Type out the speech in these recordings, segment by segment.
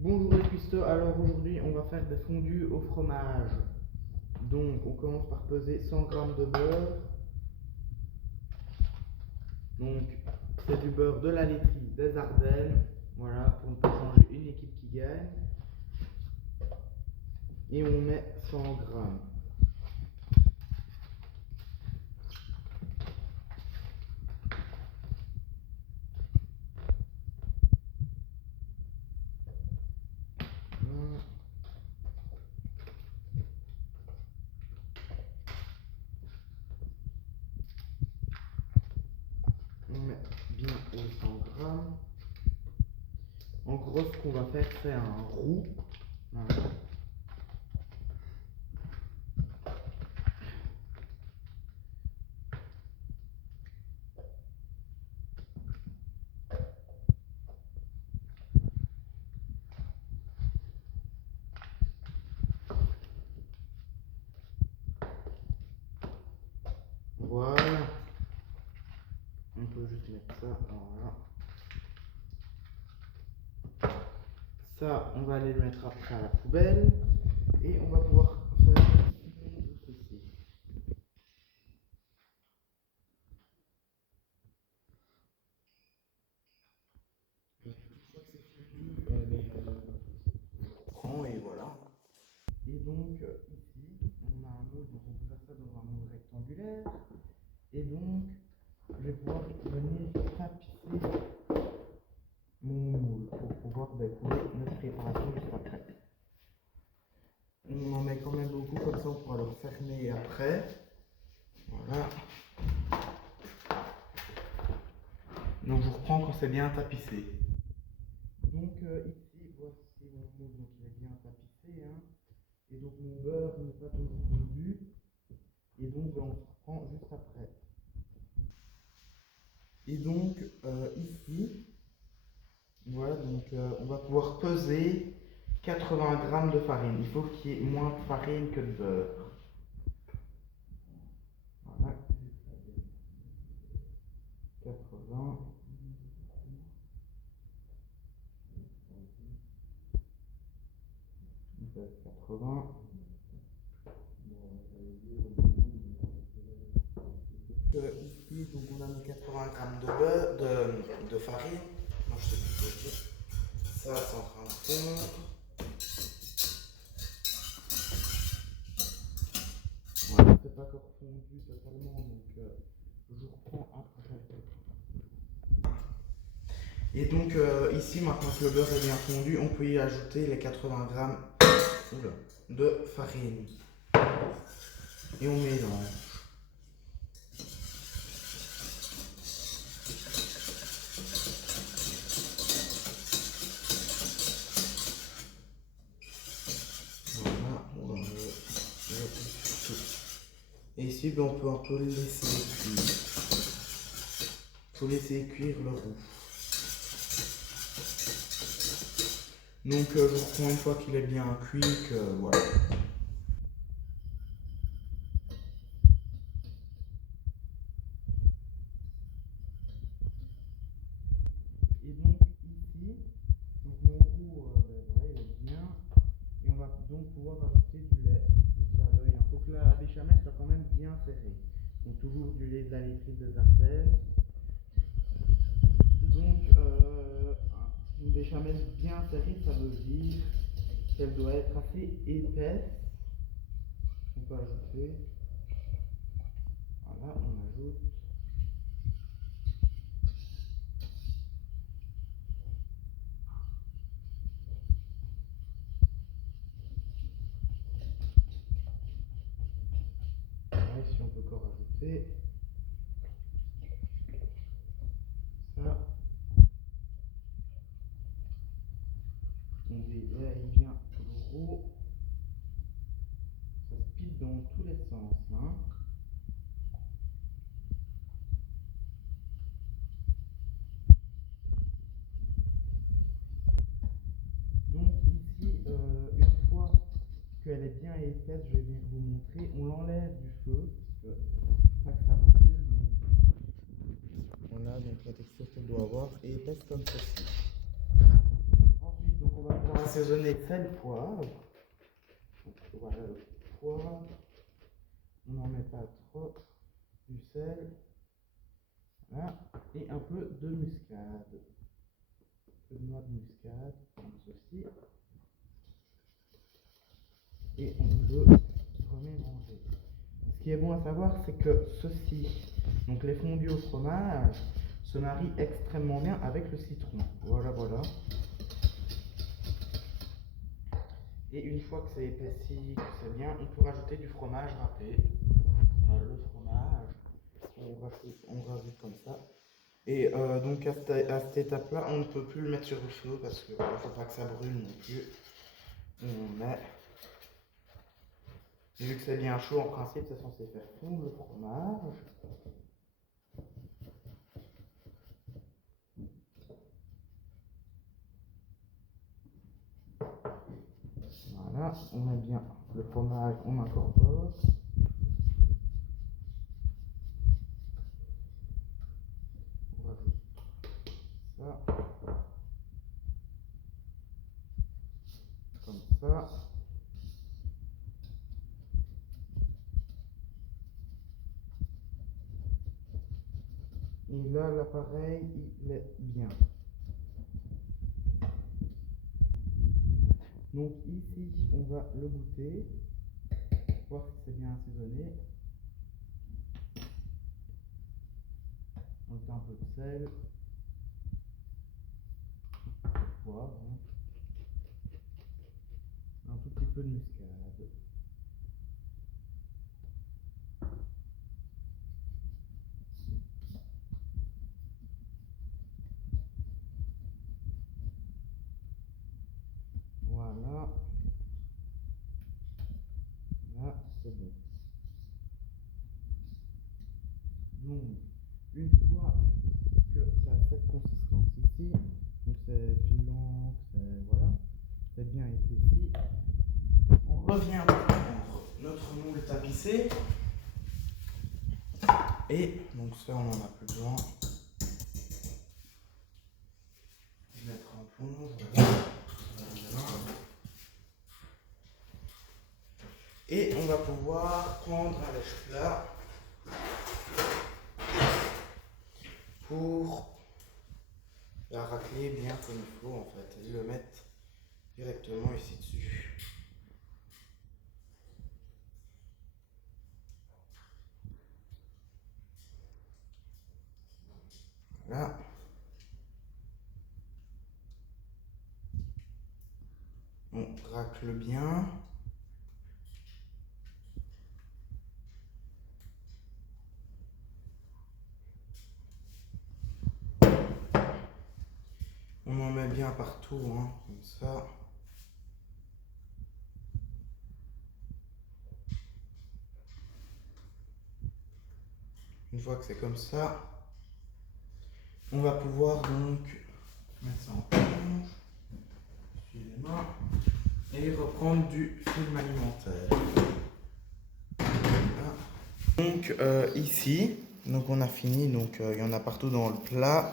Bonjour les cuistots, alors aujourd'hui on va faire des fondus au fromage. Donc on commence par peser 100 g de beurre. Donc c'est du beurre de la laiterie des Ardennes. Voilà, pour ne pas changer une équipe qui gagne. Et on met 100 g. On met bien les 100 g. En gros, ce qu'on va faire, c'est un roux. Voilà. Voilà. On peut juste mettre ça. Voilà. Ça, on va aller le mettre après à la poubelle. Et on va pouvoir faire ceci. Une fois que c'est fondu, et voilà. Et donc ici, on a un moule, donc on peut faire ça dans un moule rectangulaire. Et donc, je vais pouvoir venir tapisser mon moule pour pouvoir découler notre préparation juste après. On en met quand même beaucoup, comme ça on pourra le refermer après. Voilà. Donc je reprends quand c'est bien tapissé. Donc ici, voici mon moule, donc il est bien tapissé. Hein. Et donc mon beurre n'est pas toujours fondu. Et donc on se reprend juste après. Et donc ici, voilà, donc on va pouvoir peser 80 g de farine. Il faut qu'il y ait moins de farine que de beurre. Voilà. 80. On pèse 80. Ici, donc on a nos 80 g de beurre, de farine. Moi, je sais plus quoi dire. Ça, c'est en train de fondre. Voilà, c'est pas encore fondu totalement, donc je reprends après. Et donc ici, maintenant que le beurre est bien fondu, on peut y ajouter les 80 g de farine. Et on mélange. Voilà, et ici, ben, on peut un peu le laisser cuire. Il faut laisser cuire le roux. Donc je reprends une fois qu'il est bien cuit, voilà. Et donc ici, donc mon roux, voilà, il est bien. Et on va donc pouvoir ajouter du lait. Donc à l'œil. Il faut que la béchamel soit quand même bien serrée. Donc toujours du lait de la laiterie des Ardennes. Donc une béchamel bien serrée, ça veut dire qu'elle doit être assez épaisse. On peut ajouter. Voilà, on ajoute. Voilà, ici on peut encore ajouter. Ça. On délaye bien le roux. Ça speed dans tous les sens. Hein. Donc ici, une fois qu'elle est bien épaisse, je vais venir vous montrer. On l'enlève du feu, parce que ça brûle. Voilà, donc la texture qu'elle doit avoir est épaisse comme ceci. Ensuite, donc on va pouvoir assaisonner sel, poivre. Donc, voilà le poivre. On n'en met pas trop. Du sel. Voilà. Et un peu de muscade. Un peu de noix de muscade, comme ceci. Et on peut remélanger. Ce qui est bon à savoir, c'est que ceci, donc les fondus au fromage, se marient extrêmement bien avec le citron. Voilà, voilà. Et une fois que c'est épaissi, que c'est bien, on peut rajouter du fromage râpé. Voilà, le fromage, on rajoute comme ça. Et donc à cette étape-là, on ne peut plus le mettre sur le feu parce qu'il ne faut pas que ça brûle non plus. On met. Vu que c'est bien chaud, en principe, c'est censé faire fondre le fromage. Voilà, on met bien le fromage, on incorpore. On rajoute ça. Comme ça. Et là, l'appareil, il est bien. Donc ici, on va le goûter, voir si c'est bien assaisonné. On met un peu de sel, poivre, un tout petit peu de muscade. Voilà. Là, c'est bon. Donc, une fois que ça a cette consistance ici, donc c'est filant, voilà, c'est bien épaissi, on revient prendre notre moule tapissé. Et donc ça, on n'en a plus besoin. Je vais mettre en plonge. Voilà. Et on va pouvoir prendre un lèche-plat pour la racler bien comme il faut en fait et le mettre directement ici dessus. Voilà. On racle bien. On en met bien partout, hein, comme ça. Une fois que c'est comme ça, on va pouvoir donc mettre ça en plonge, essuyer les mains et reprendre du film alimentaire. Voilà. Donc ici, donc on a fini, donc il y en a partout dans le plat,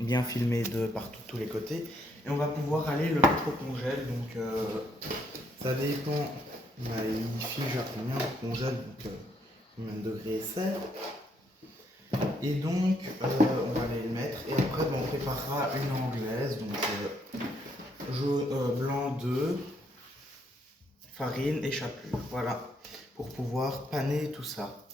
bien filmé de partout, tous les côtés. Et on va pouvoir aller le mettre au congèle, donc ça dépend, il fige à combien le congèle, donc combien de degrés c'est. Et donc on va aller le mettre et après on préparera une anglaise, donc jaune, blanc d'œuf, farine et chapelure, voilà, pour pouvoir paner tout ça.